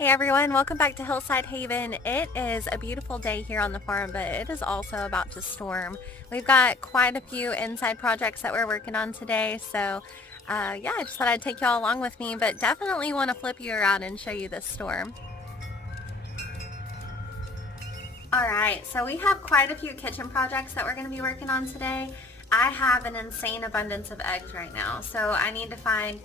Hey everyone, welcome back to Hillside Haven. It is a beautiful day here on the farm, but it is also about to storm. We've got quite a few inside projects that we're working on today, so yeah, I just thought I'd take y'all along with me, but definitely want to flip you around and show you this storm. Alright, so we have quite a few kitchen projects that we're going to be working on today. I have an insane abundance of eggs right now, so I need to find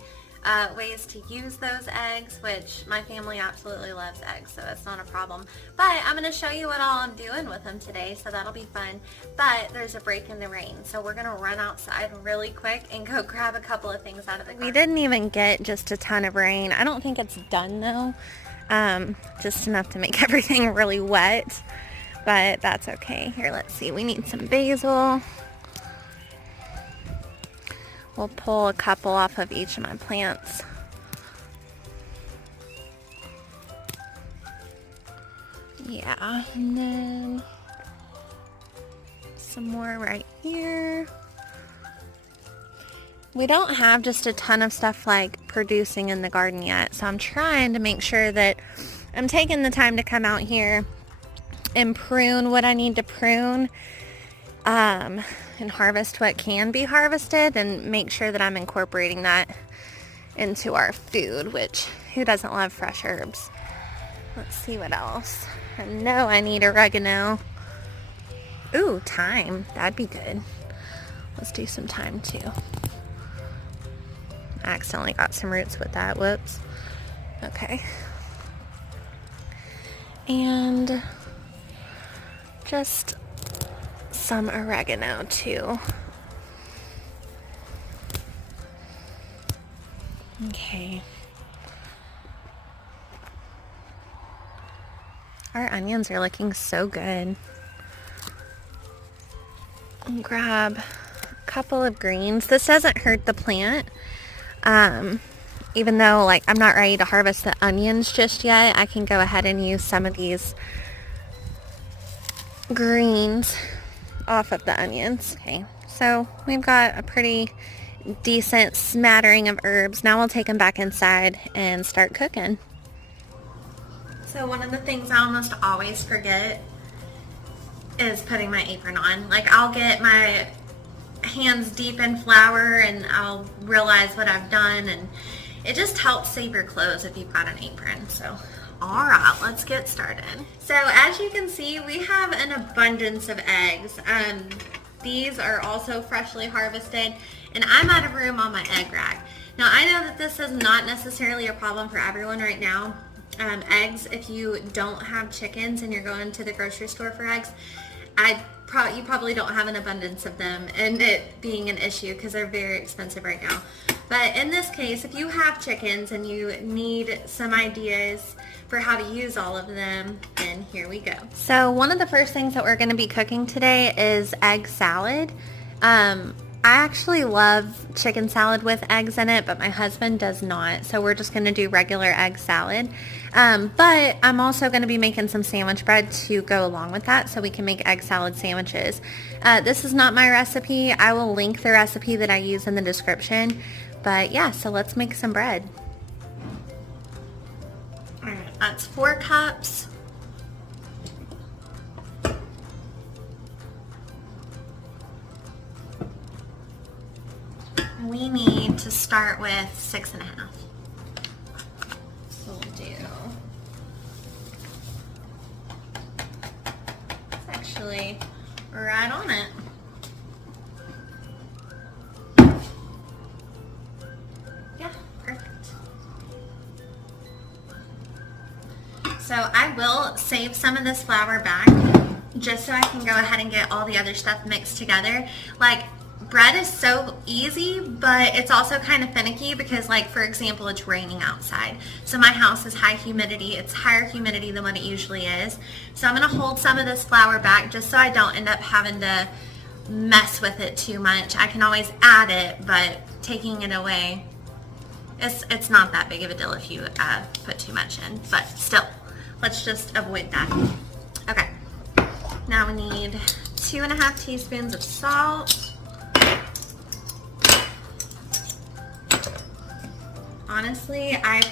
ways to use those eggs, which my family absolutely loves eggs, so it's not a problem. But I'm going to show you what all I'm doing with them today, so that'll be fun. But there's a break in the rain, so we're going to run outside really quick and go grab a couple of things out of the garden. We didn't even get just a ton of rain. I don't think it's done though, just enough to make everything really wet, but that's okay. Here, let's see, we need some basil. We'll pull a couple off of each of my plants. Yeah, and then some more right here. We don't have just a ton of stuff like producing in the garden yet, so I'm trying to make sure that I'm taking the time to come out here and prune what I need to prune. And harvest what can be harvested and make sure that I'm incorporating that into our food, which who doesn't love fresh herbs? Let's see what else. I know I need oregano. Ooh, thyme. That'd be good. Let's do some thyme too. I accidentally got some roots with that. Whoops. Okay. And just some oregano too. Okay. Our onions are looking so good. I'll grab a couple of greens. This doesn't hurt the plant. Even though like I'm not ready to harvest the onions just yet, I can go ahead and use some of these greens off of the onions. Okay, so we've got a pretty decent smattering of herbs. Now we'll take them back inside and start cooking. So one of the things I almost always forget is putting my apron on. Like I'll get my hands deep in flour and I'll realize what I've done, and it just helps save your clothes if you've got an apron. So alright, let's get started. So as you can see, we have an abundance of eggs. These are also freshly harvested, and I'm out of room on my egg rack. Now I know that this is not necessarily a problem for everyone right now. Eggs, if you don't have chickens and you're going to the grocery store for eggs, you probably don't have an abundance of them, and it being an issue because they're very expensive right now. But in this case, if you have chickens and you need some ideas for how to use all of them, then here we go. So one of the first things that we're going to be cooking today is egg salad. I actually love chicken salad with eggs in it, but my husband does not. So we're just going to do regular egg salad. But I'm also going to be making some sandwich bread to go along with that so we can make egg salad sandwiches. This is not my recipe. I will link the recipe that I use in the description. But yeah, so let's make some bread. All right, that's 4 cups. We need to start with 6.5. So we'll do, it's actually right on it. Yeah, perfect. So I will save some of this flour back just so I can go ahead and get all the other stuff mixed together. Like, bread is so easy, but it's also kind of finicky because, like, for example, it's raining outside. So my house is high humidity. It's higher humidity than what it usually is. So I'm going to hold some of this flour back just so I don't end up having to mess with it too much. I can always add it, but taking it away, it's not that big of a deal if you put too much in. But still, let's just avoid that. Okay. Now we need 2.5 teaspoons of salt. Honestly, I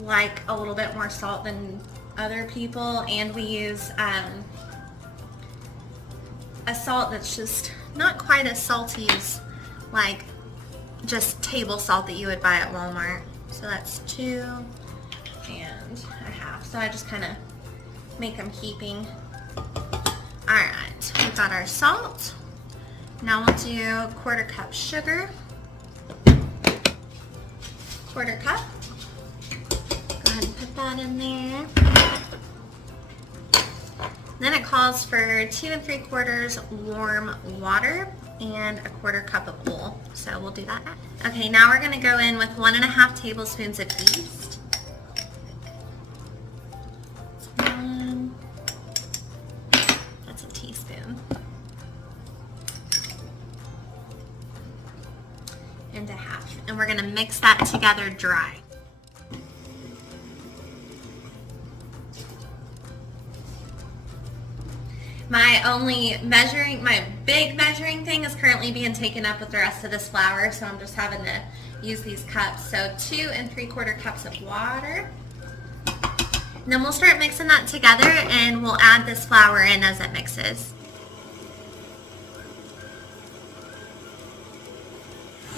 like a little bit more salt than other people, and we use a salt that's just not quite as salty as like just table salt that you would buy at Walmart. So that's 2.5. So I just kind of make them heaping. Alright, we've got our salt. Now we'll do 1/4 cup sugar. 1/4 cup. Go ahead and put that in there. Then it calls for 2 3/4 warm water and 1/4 cup of wool. So we'll do that next. Okay, now we're going to go in with 1.5 tablespoons of yeast. That's a teaspoon. And 1/2. And we're going to mix that together dry. My big measuring thing is currently being taken up with the rest of this flour, so I'm just having to use these cups. So 2 3/4 cups of water. And then we'll start mixing that together, and we'll add this flour in as it mixes.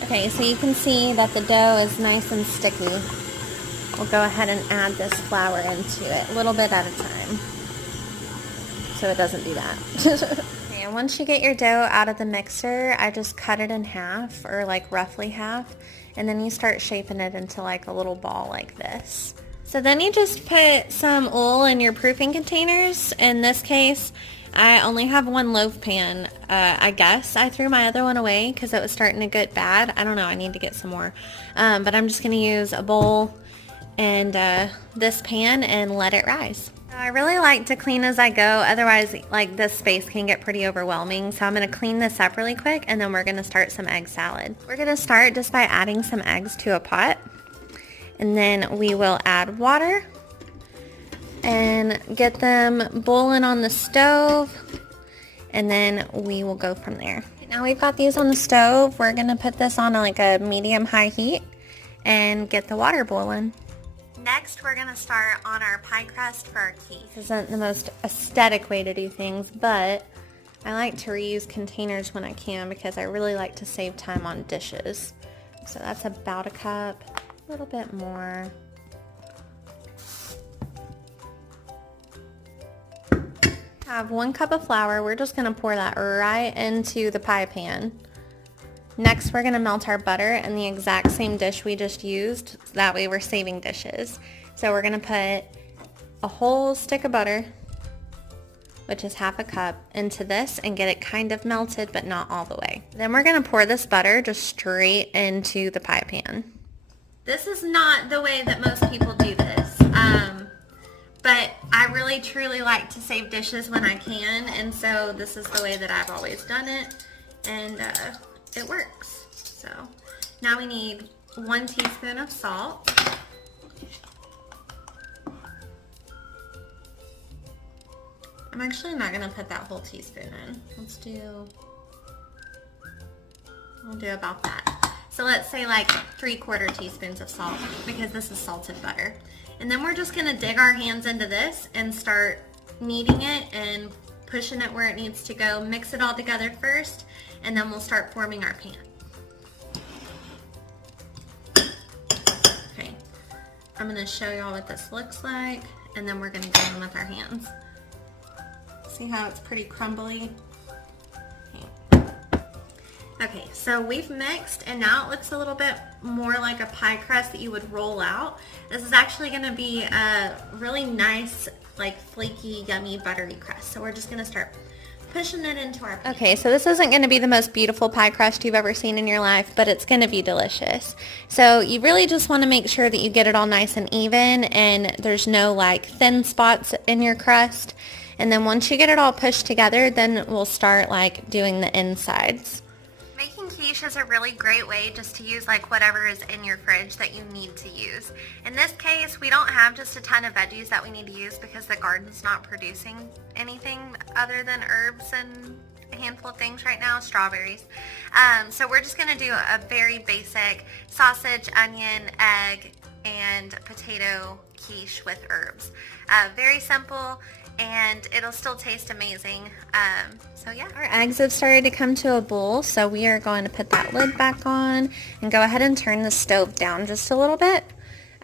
Okay, so you can see that the dough is nice and sticky. We'll go ahead and add this flour into it, a little bit at a time, so it doesn't do that. Okay, and once you get your dough out of the mixer, I just cut it in half, or like roughly half, and then you start shaping it into like a little ball like this. So then you just put some oil in your proofing containers. In this case, I only have 1 loaf pan. I guess I threw my other one away because it was starting to get bad. I don't know, I need to get some more. But I'm just going to use a bowl and this pan and let it rise. I really like to clean as I go, otherwise like this space can get pretty overwhelming. So I'm going to clean this up really quick, and then we're going to start some egg salad. We're going to start just by adding some eggs to a pot, and then we will add water and get them boiling on the stove, and then we will go from there. Now we've got these on the stove. We're going to put this on like a medium-high heat and get the water boiling. Next, we're going to start on our pie crust for our cake. This isn't the most aesthetic way to do things, but I like to reuse containers when I can because I really like to save time on dishes. So that's about a cup, a little bit more. I have 1 cup of flour. We're just going to pour that right into the pie pan. Next, we're going to melt our butter in the exact same dish we just used. That way we're saving dishes. So we're going to put a whole stick of butter, which is 1/2 cup, into this and get it kind of melted, but not all the way. Then we're going to pour this butter just straight into the pie pan. This is not the way that most people do this, but I really truly like to save dishes when I can, and so this is the way that I've always done it, and it works. So now we need 1 teaspoon of salt. I'm actually not going to put that whole teaspoon in. We'll do about that. So let's say like 3/4 teaspoons of salt, because this is salted butter. And then we're just going to dig our hands into this and start kneading it and pushing it where it needs to go. Mix it all together first, and then we'll start forming our pan. Okay, I'm going to show y'all what this looks like, and then we're going to go in with our hands. See how it's pretty crumbly? Okay, so we've mixed, and now it looks a little bit more like a pie crust that you would roll out. This is actually going to be a really nice, like flaky, yummy, buttery crust. So we're just going to start pushing it into our pan. Okay, so this isn't going to be the most beautiful pie crust you've ever seen in your life, but it's going to be delicious. So you really just want to make sure that you get it all nice and even, and there's no like thin spots in your crust. And then once you get it all pushed together, then we'll start like doing the insides. Making quiche is a really great way just to use like whatever is in your fridge that you need to use. In this case, we don't have just a ton of veggies that we need to use because the garden's not producing anything other than herbs and a handful of things right now, strawberries. So we're just going to do a very basic sausage, onion, egg, and potato quiche with herbs. Very simple, and it'll still taste amazing. So yeah, our eggs have started to come to a boil, so we are going to put that lid back on and go ahead and turn the stove down just a little bit.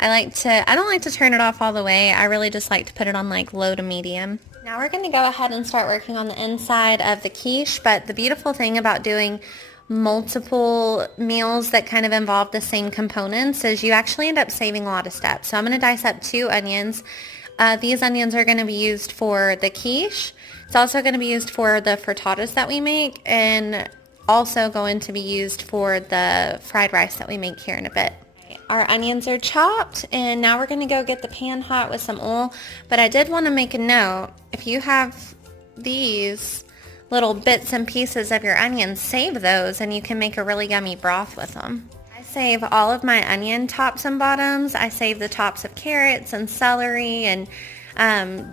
I don't like to turn it off all the way. I really just like to put it on like low to medium. Now we're going to go ahead and start working on the inside of the quiche, but the beautiful thing about doing multiple meals that kind of involve the same components is you actually end up saving a lot of steps. So I'm going to dice up 2 onions. These onions are going to be used for the quiche. It's also going to be used for the frittatas that we make, and also going to be used for the fried rice that we make here in a bit. Our onions are chopped, and now we're going to go get the pan hot with some oil. But I did want to make a note, if you have these little bits and pieces of your onions, save those and you can make a really yummy broth with them. I save all of my onion tops and bottoms. I save the tops of carrots and celery and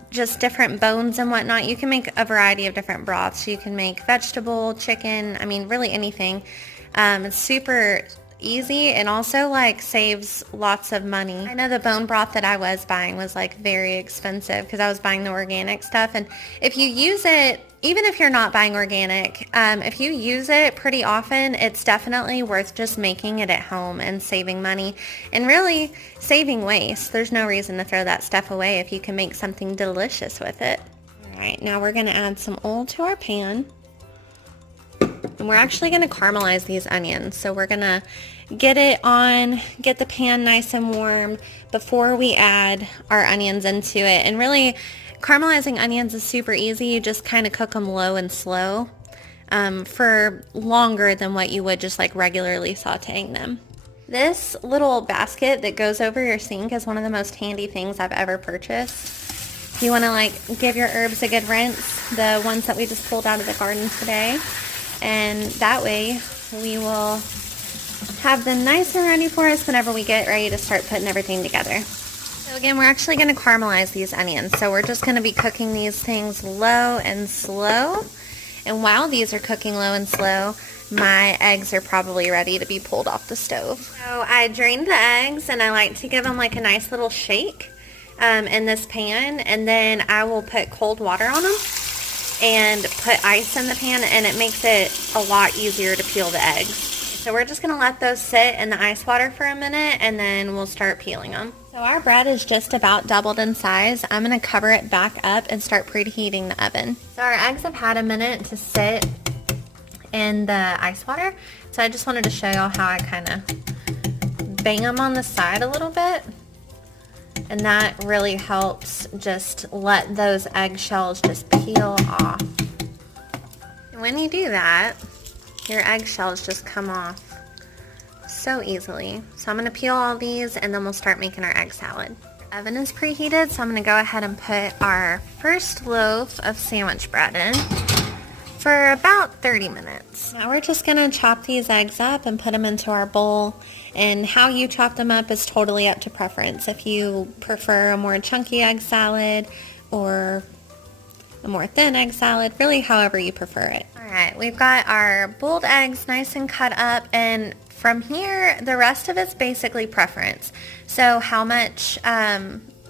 just different bones and whatnot. You can make a variety of different broths. You can make vegetable, chicken, I mean really anything. It's super easy and also like saves lots of money. I know the bone broth that I was buying was like very expensive because I was buying the organic stuff, and if you use it, even if you're not buying organic, if you use it pretty often, it's definitely worth just making it at home and saving money and really saving waste. There's no reason to throw that stuff away if you can make something delicious with it. Alright, now we're going to add some oil to our pan. And we're actually going to caramelize these onions. So we're going to get the pan nice and warm before we add our onions into it. And really, caramelizing onions is super easy. You just kind of cook them low and slow for longer than what you would just like regularly sauteing them. This little basket that goes over your sink is one of the most handy things I've ever purchased. You want to like give your herbs a good rinse, the ones that we just pulled out of the garden today. And that way we will have them nice and ready for us whenever we get ready to start putting everything together. So again, we're actually going to caramelize these onions. So we're just going to be cooking these things low and slow. And while these are cooking low and slow, my eggs are probably ready to be pulled off the stove. So I drained the eggs and I like to give them like a nice little shake in this pan. And then I will put cold water on them and put ice in the pan, and it makes it a lot easier to peel the eggs. So we're just going to let those sit in the ice water for a minute, and then we'll start peeling them. So our bread is just about doubled in size. I'm going to cover it back up and start preheating the oven. So our eggs have had a minute to sit in the ice water. So I just wanted to show y'all how I kind of bang them on the side a little bit. And that really helps just let those eggshells just peel off. And when you do that, your eggshells just come off so easily. So I'm going to peel all these and then we'll start making our egg salad. The oven is preheated, so I'm going to go ahead and put our first loaf of sandwich bread in for about 30 minutes. Now we're just going to chop these eggs up and put them into our bowl. And how you chop them up is totally up to preference. If you prefer a more chunky egg salad or a more thin egg salad, really however you prefer it. Alright, we've got our boiled eggs nice and cut up, and from here the rest of it's basically preference. So how much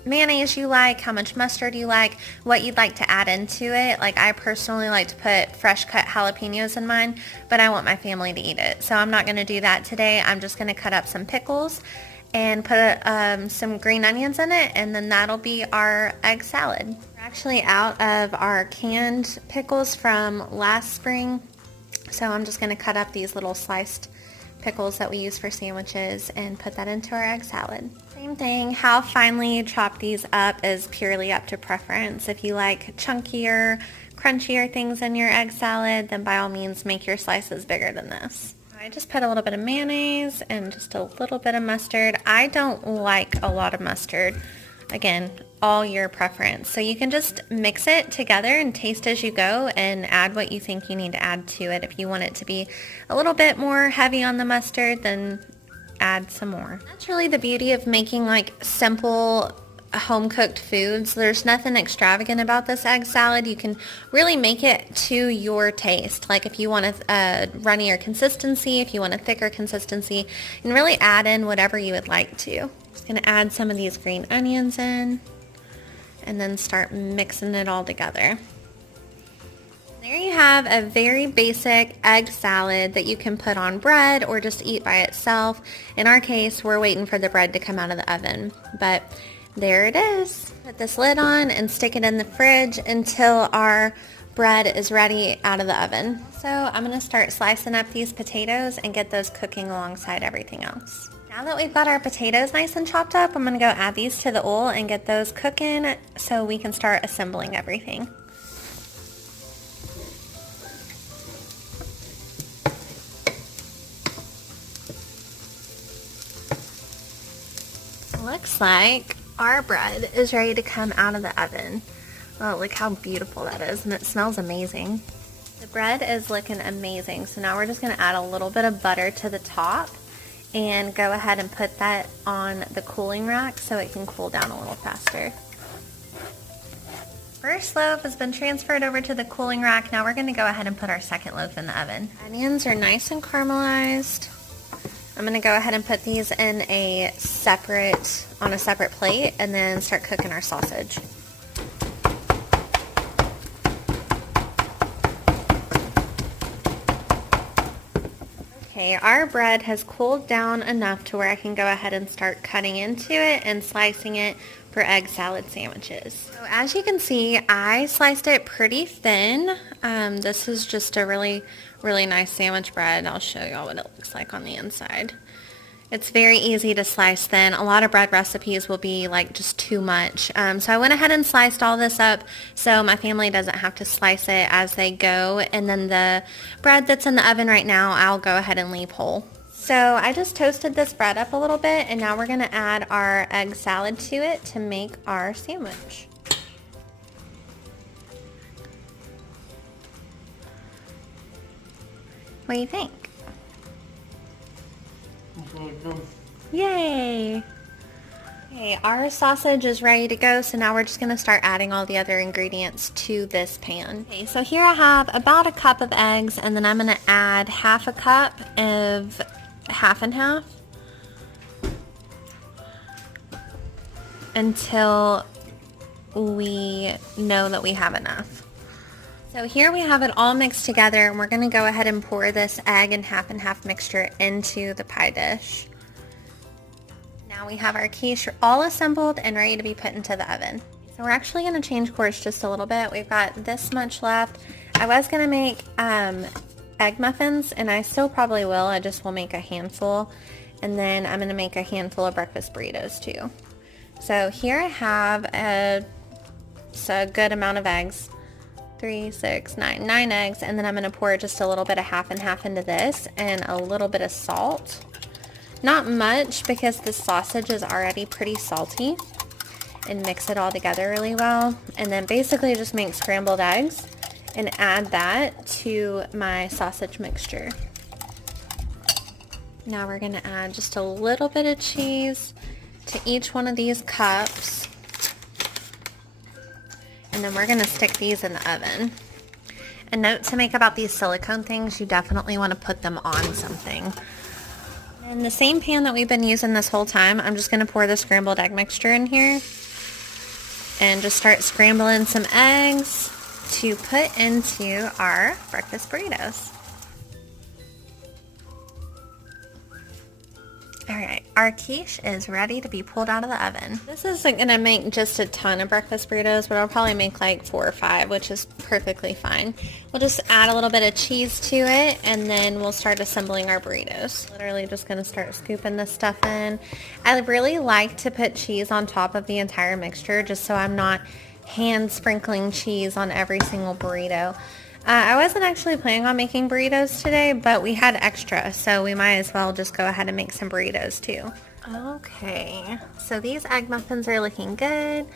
mayonnaise you like, how much mustard you like, what you'd like to add into it. Like I personally like to put fresh cut jalapenos in mine, but I want my family to eat it. So I'm not going to do that today. I'm just going to cut up some pickles and put some green onions in it, and then that'll be our egg salad. We're actually out of our canned pickles from last spring, so I'm just going to cut up these little sliced pickles that we use for sandwiches and put that into our egg salad. Same thing, how finely you chop these up is purely up to preference. If you like chunkier, crunchier things in your egg salad, then by all means make your slices bigger than this. I just put a little bit of mayonnaise and just a little bit of mustard. I don't like a lot of mustard. Again, all your preference. So you can just mix it together and taste as you go and add what you think you need to add to it. If you want it to be a little bit more heavy on the mustard, then add some more. That's really the beauty of making like simple home cooked foods. There's nothing extravagant about this egg salad. You can really make it to your taste. Like if you want a runnier consistency, if you want a thicker consistency, and really add in whatever you would like to. Just gonna add some of these green onions in and then start mixing it all together. There you have a very basic egg salad that you can put on bread or just eat by itself. In our case, we're waiting for the bread to come out of the oven, but there it is. Put this lid on and stick it in the fridge until our bread is ready out of the oven. So I'm gonna start slicing up these potatoes and get those cooking alongside everything else. Now that we've got our potatoes nice and chopped up, I'm gonna go add these to the oil and get those cooking so we can start assembling everything. Looks like our bread is ready to come out of the oven. Oh, look how beautiful that is, and it smells amazing. The bread is looking amazing, so now we're just gonna add a little bit of butter to the top and go ahead and put that on the cooling rack so it can cool down a little faster. First loaf has been transferred over to the cooling rack. Now we're gonna go ahead and put our second loaf in the oven. Onions are nice and caramelized. I'm gonna go ahead and put these in on a separate plate and then start cooking our sausage. Okay, our bread has cooled down enough to where I can go ahead and start cutting into it and slicing it for egg salad sandwiches. So as you can see, I sliced it pretty thin. This is just a really nice sandwich bread. I'll show y'all what it looks like on the inside. It's very easy to slice thin. A lot of bread recipes will be like just too much. So I went ahead and sliced all this up so my family doesn't have to slice it as they go. And then the bread that's in the oven right now, I'll go ahead and leave whole. So I just toasted this bread up a little bit, and now we're gonna add our egg salad to it to make our sandwich. What do you think? Yay! Okay, our sausage is ready to go, so now we're just gonna start adding all the other ingredients to this pan. Okay, so here I have about a cup of eggs, and then I'm gonna add half a cup of half and half until we know that we have enough. So here we have it all mixed together, and we're going to go ahead and pour this egg and half mixture into the pie dish. Now we have our quiche all assembled and ready to be put into the oven. So we're actually going to change course just a little bit. We've got this much left. I was going to make egg muffins, and I still probably will. I just will make a handful, and then I'm going to make a handful of breakfast burritos too. So here I have a good amount of eggs. 3, 6, 9 eggs, and then I'm going to pour just a little bit of half and half into this and a little bit of salt. Not much because the sausage is already pretty salty, and mix it all together really well. And then basically just make scrambled eggs and add that to my sausage mixture. Now we're going to add just a little bit of cheese to each one of these cups. And then we're going to stick these in the oven. A note to make about these silicone things, you definitely want to put them on something. In the same pan that we've been using this whole time, I'm just going to pour the scrambled egg mixture in here and just start scrambling some eggs to put into our breakfast burritos. Alright, our quiche is ready to be pulled out of the oven. This isn't going to make just a ton of breakfast burritos, but I'll probably make like 4 or 5, which is perfectly fine. We'll just add a little bit of cheese to it, and then we'll start assembling our burritos. Literally just going to start scooping this stuff in. I really like to put cheese on top of the entire mixture, just so I'm not hand sprinkling cheese on every single burrito. I wasn't actually planning on making burritos today, but we had extra, so we might as well just go ahead and make some burritos too. Okay, so these egg muffins are looking good.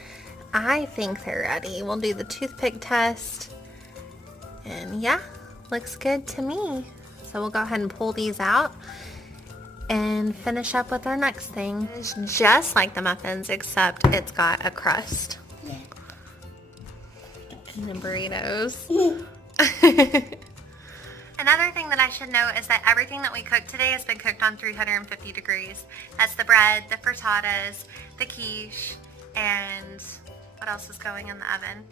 I think they're ready. We'll do the toothpick test. And yeah, looks good to me. So we'll go ahead and pull these out and finish up with our next thing. It's just like the muffins, except it's got a crust. Yeah. And the burritos. And Another thing that I should note is that everything that we cooked today has been cooked on 350 degrees. That's the bread, the frittatas, the quiche, and what else is going in the oven?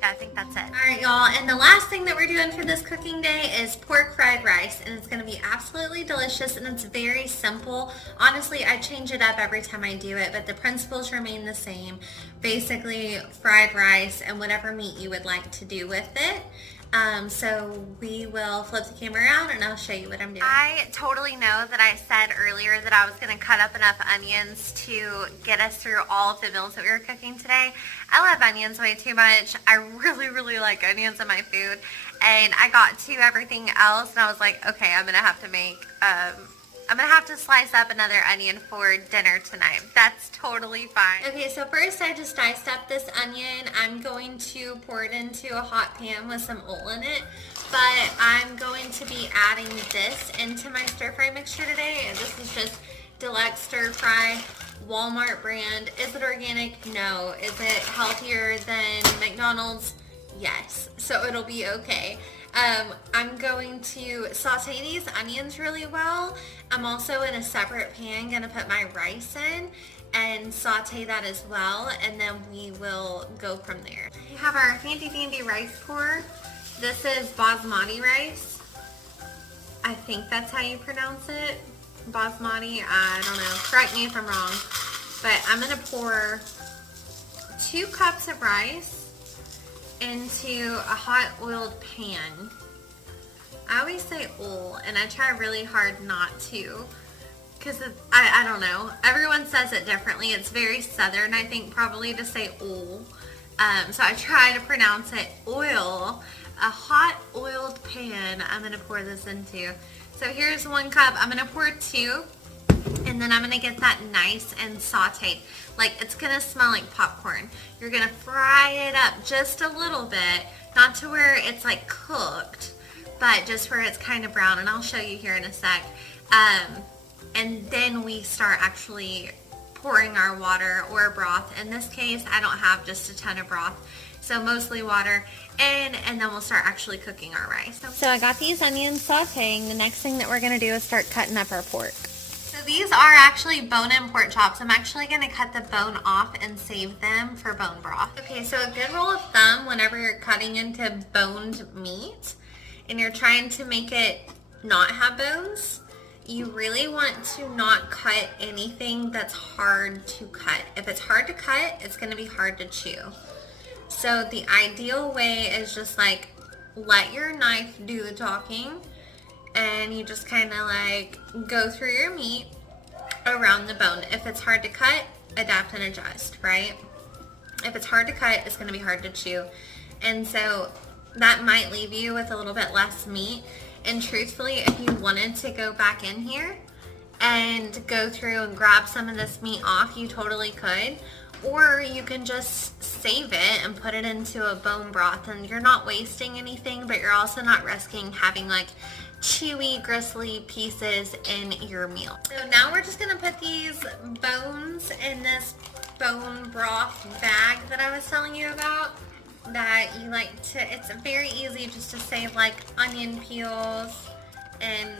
Yeah, I think that's it. Alright, y'all, and the last thing that we're doing for this cooking day is pork fried rice, and it's going to be absolutely delicious, and it's very simple. Honestly, I change it up every time I do it, but the principles remain the same. Basically, fried rice and whatever meat you would like to do with it. So we will flip the camera around and I'll show you what I'm doing. I totally know that I said earlier that I was going to cut up enough onions to get us through all of the meals that we were cooking today. I love onions way too much. I really like onions in my food, and I got to everything else and I was like, okay, I'm going to have to make, I'm going to have to slice up another onion for dinner tonight. That's totally fine. Okay, so first I just diced up this onion. I'm going to pour it into a hot pan with some oil in it. But I'm going to be adding this into my stir fry mixture today. And this is just Deluxe Stir Fry, Walmart brand. Is it organic? No. Is it healthier than McDonald's? Yes. So it'll be okay. I'm going to saute these onions really well. I'm also in a separate pan going to put my rice in and saute that as well, and then we will go from there. We have our handy dandy rice pour. This is basmati rice. I think that's how you pronounce it. Basmati, I don't know. Correct me if I'm wrong. But I'm going to pour 2 cups of rice into a hot oiled pan. I always say oil, and I try really hard not to, because I don't know, everyone says it differently. It's very southern, I think, probably to say oil. So I try to pronounce it oil. A hot oiled pan I'm going to pour this into. So here's 1 cup. I'm going to pour 2. And then I'm going to get that nice and sauteed. Like, it's going to smell like popcorn. You're going to fry it up just a little bit. Not to where it's like cooked, but just where it's kind of brown. And I'll show you here in a sec. And then we start actually pouring our water or broth. In this case, I don't have just a ton of broth. So mostly water, and then we'll start actually cooking our rice. So I got these onions sauteing. The next thing that we're going to do is start cutting up our pork. So these are actually bone-in pork chops. I'm actually going to cut the bone off and save them for bone broth. Okay, so a good rule of thumb whenever you're cutting into boned meat and you're trying to make it not have bones, you really want to not cut anything that's hard to cut. If it's hard to cut, it's going to be hard to chew. So the ideal way is just like let your knife do the talking, and you just kind of like go through your meat around the bone. If it's hard to cut, adapt and adjust, right? If it's hard to cut, it's going to be hard to chew. And so that might leave you with a little bit less meat. And truthfully, if you wanted to go back in here and go through and grab some of this meat off, you totally could. Or you can just save it and put it into a bone broth, and you're not wasting anything, but you're also not risking having like chewy, gristly pieces in your meal. So now we're just gonna put these bones in this bone broth bag that I was telling you about, that you like to, it's very easy just to save like onion peels and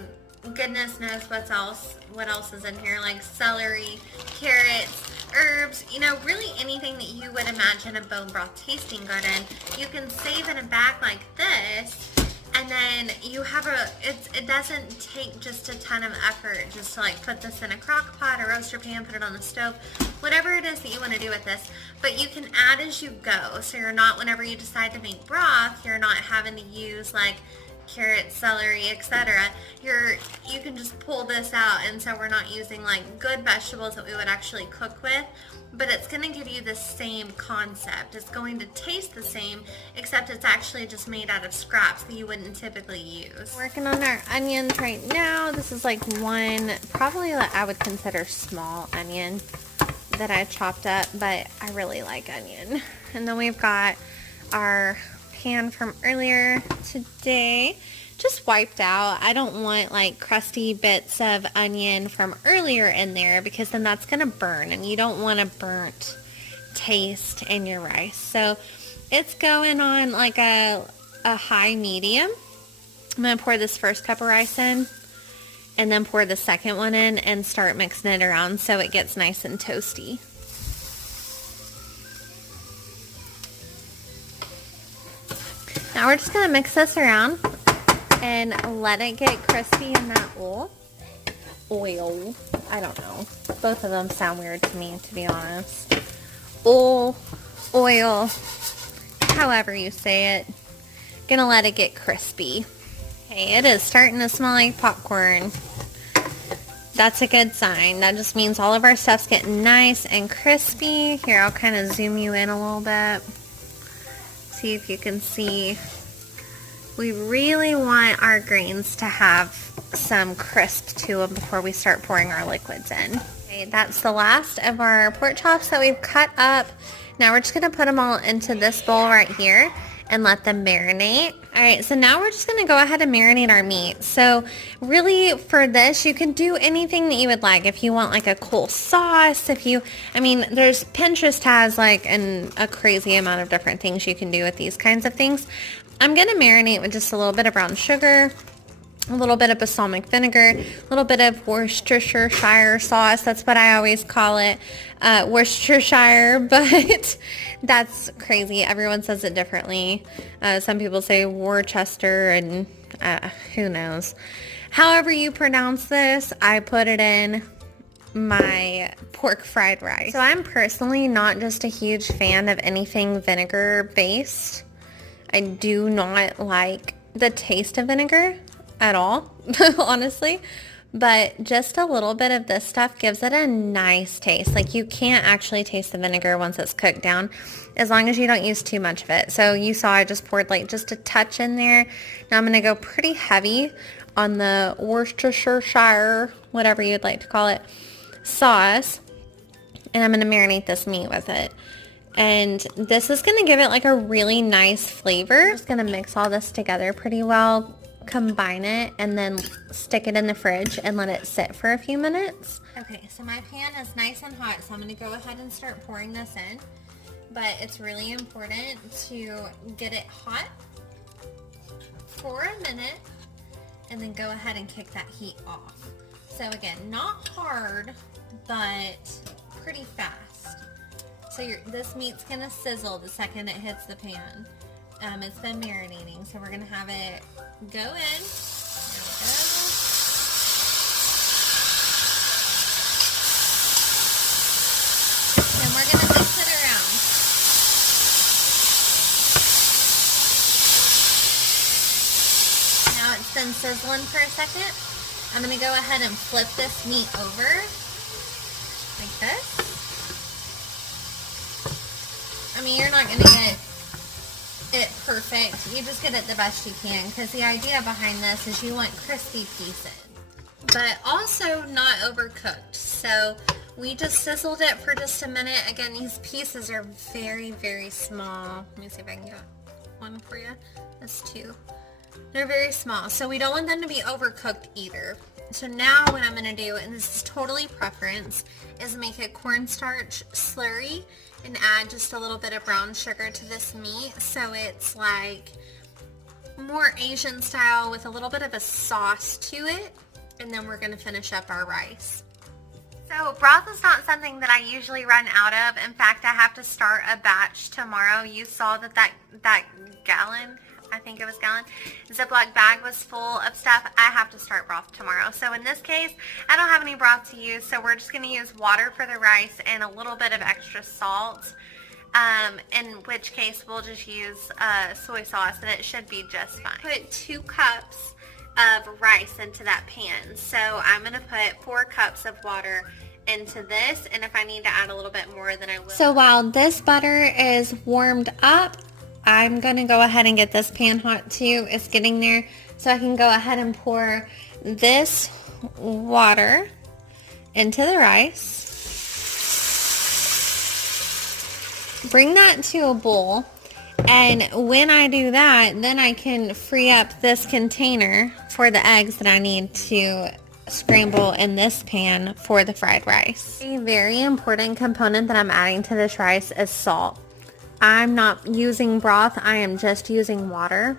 goodness knows what else is in here, like celery, carrots, herbs, you know, really anything that you would imagine a bone broth tasting good in. You can save in a bag like this, and then you have it doesn't take just a ton of effort just to like put this in a crock pot or roaster pan, put it on the stove, whatever it is that you want to do with this. But you can add as you go, so you're not, whenever you decide to make broth, you're not having to use like carrot, celery, etc. You can just pull this out, and so we're not using like good vegetables that we would actually cook with, but it's going to give you the same concept. It's going to taste the same, except it's actually just made out of scraps that you wouldn't typically use. Working on our onions right now. This is like one, probably that I would consider small onion that I chopped up, but I really like onion. And then we've got our pan from earlier today, just wiped out. I don't want like crusty bits of onion from earlier in there, because then that's gonna burn, and you don't want a burnt taste in your rice. So it's going on like a high medium, I'm going to pour this first cup of rice in and then pour the second one in and start mixing it around so it gets nice and toasty. Now we're just going to mix this around and let it get crispy in that oil. I don't know. Both of them sound weird to me, to be honest. Oil, however you say it. Gonna let it get crispy. Okay, it is starting to smell like popcorn. That's a good sign. That just means all of our stuff's getting nice and crispy. Here, I'll kind of zoom you in a little bit. See if you can see. We really want our grains to have some crisp to them before we start pouring our liquids in. Okay, that's the last of our pork chops that we've cut up. Now we're just going to put them all into this bowl right here and let them marinate. Alright, so now we're just going to go ahead and marinate our meat. So really for this, you can do anything that you would like. If you want like a cool sauce, there's Pinterest has like a crazy amount of different things you can do with these kinds of things. I'm going to marinate with just a little bit of brown sugar, a little bit of balsamic vinegar, a little bit of Worcestershire sauce. That's what I always call it, Worcestershire, but that's crazy. Everyone says it differently. Some people say Worcester, and who knows. However you pronounce this, I put it in my pork fried rice. So I'm personally not just a huge fan of anything vinegar based. I do not like the taste of vinegar at all, honestly, but just a little bit of this stuff gives it a nice taste. Like you can't actually taste the vinegar once it's cooked down, as long as you don't use too much of it. So you saw I just poured like just a touch in there. Now I'm going to go pretty heavy on the Worcestershire, whatever you'd like to call it, sauce, and I'm going to marinate this meat with it. And this is going to give it like a really nice flavor. I'm just going to mix all this together pretty well, combine it, and then stick it in the fridge and let it sit for a few minutes. Okay, so my pan is nice and hot, so I'm going to go ahead and start pouring this in. But it's really important to get it hot for a minute and then go ahead and kick that heat off. So again, not hard, but pretty fast. So this meat's going to sizzle the second it hits the pan. It's been marinating, so we're going to have it go in. There we go. And we're going to mix it around. Now it's been sizzling for a second. I'm going to go ahead and flip this meat over like this. You're not going to get it perfect. You just get it the best you can, because the idea behind this is you want crispy pieces, but also not overcooked. So we just sizzled it for just a minute. Again, these pieces are very, very small. Let me see if I can get one for you. That's two. They're very small, so we don't want them to be overcooked either. So now what I'm going to do, and this is totally preference, is make a cornstarch slurry and add just a little bit of brown sugar to this meat, so it's like more Asian style with a little bit of a sauce to it. And then we're going to finish up our rice. So broth is not something that I usually run out of. In fact, I have to start a batch tomorrow. You saw that gallon, I think it was gallon, Ziploc bag was full of stuff. I have to start broth tomorrow. So in this case, I don't have any broth to use, so we're just going to use water for the rice and a little bit of extra salt. In which case we'll just use soy sauce and it should be just fine. Put 2 cups of rice into that pan. So I'm going to put 4 cups of water into this, and if I need to add a little bit more, then I will. So while this butter is warmed up, I'm going to go ahead and get this pan hot too. It's getting there, so I can go ahead and pour this water into the rice. Bring that to a bowl, and when I do that, then I can free up this container for the eggs that I need to scramble in this pan for the fried rice. A very important component that I'm adding to this rice is salt. I'm not using broth, I am just using water.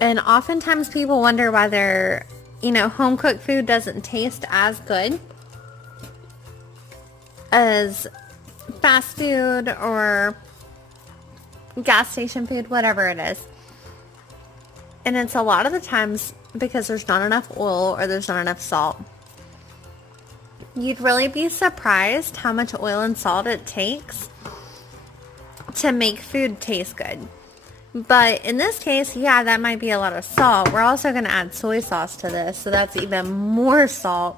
And oftentimes people wonder why their, home cooked food doesn't taste as good as fast food or gas station food, whatever it is. And it's a lot of the times because there's not enough oil or there's not enough salt. You'd really be surprised how much oil and salt it takes to make food taste good. But in this case, yeah, that might be a lot of salt. We're also going to add soy sauce to this, so that's even more salt.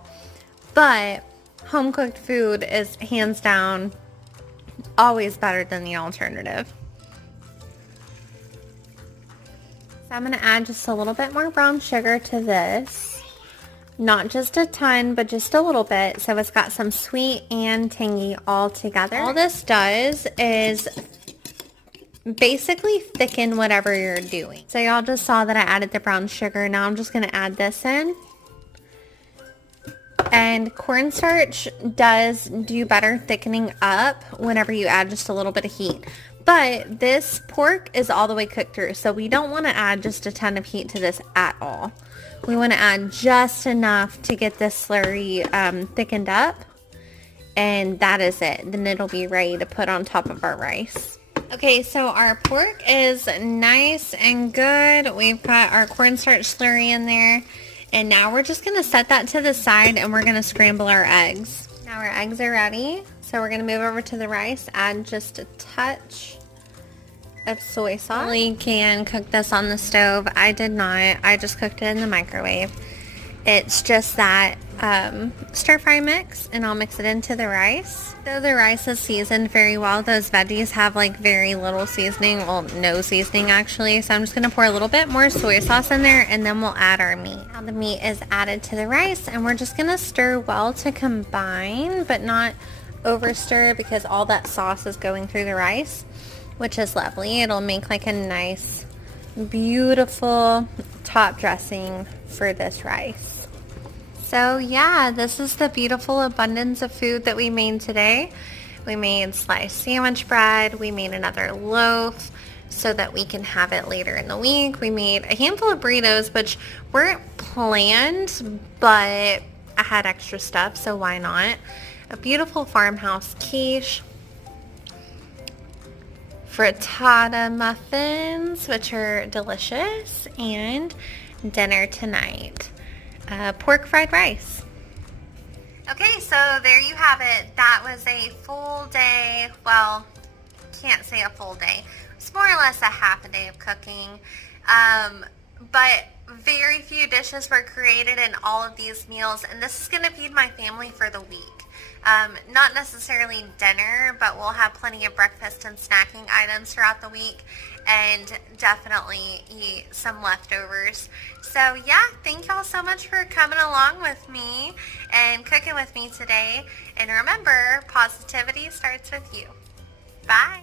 But home cooked food is hands down always better than the alternative. So I'm going to add just a little bit more brown sugar to this. Not just a ton, but just a little bit, so it's got some sweet and tangy all together. All this does is basically thicken whatever you're doing. So y'all just saw that I added the brown sugar. Now I'm just going to add this in. And cornstarch does do better thickening up whenever you add just a little bit of heat. But this pork is all the way cooked through, so we don't want to add just a ton of heat to this at all. We want to add just enough to get this slurry thickened up, and that is it. Then it'll be ready to put on top of our rice. Okay, so our pork is nice and good. We've got our cornstarch slurry in there, and now we're just going to set that to the side and we're going to scramble our eggs. Now our eggs are ready, so we're going to move over to the rice, add just a touch of soy sauce. You can cook this on the stove. I did not. I just cooked it in the microwave. It's just that stir fry mix, and I'll mix it into the rice. So the rice is seasoned very well. Those veggies have like very little seasoning, well, no seasoning actually. So I'm just gonna pour a little bit more soy sauce in there, and then we'll add our meat. Now the meat is added to the rice, and we're just gonna stir well to combine, but not over stir because all that sauce is going through the rice, which is lovely. It'll make like a nice, beautiful top dressing for this rice. So yeah, this is the beautiful abundance of food that we made today. We made sliced sandwich bread. We made another loaf so that we can have it later in the week. We made a handful of burritos, which weren't planned, but I had extra stuff, so why not? A beautiful farmhouse quiche, frittata muffins, which are delicious, and dinner tonight, pork fried rice. Okay, so there you have it. That was a full day. Well, can't say a full day. It's more or less a half a day of cooking. But very few dishes were created in all of these meals, and this is going to feed my family for the week. Not necessarily dinner, but we'll have plenty of breakfast and snacking items throughout the week, and definitely eat some leftovers. So yeah, thank y'all so much for coming along with me and cooking with me today. And remember, positivity starts with you. Bye.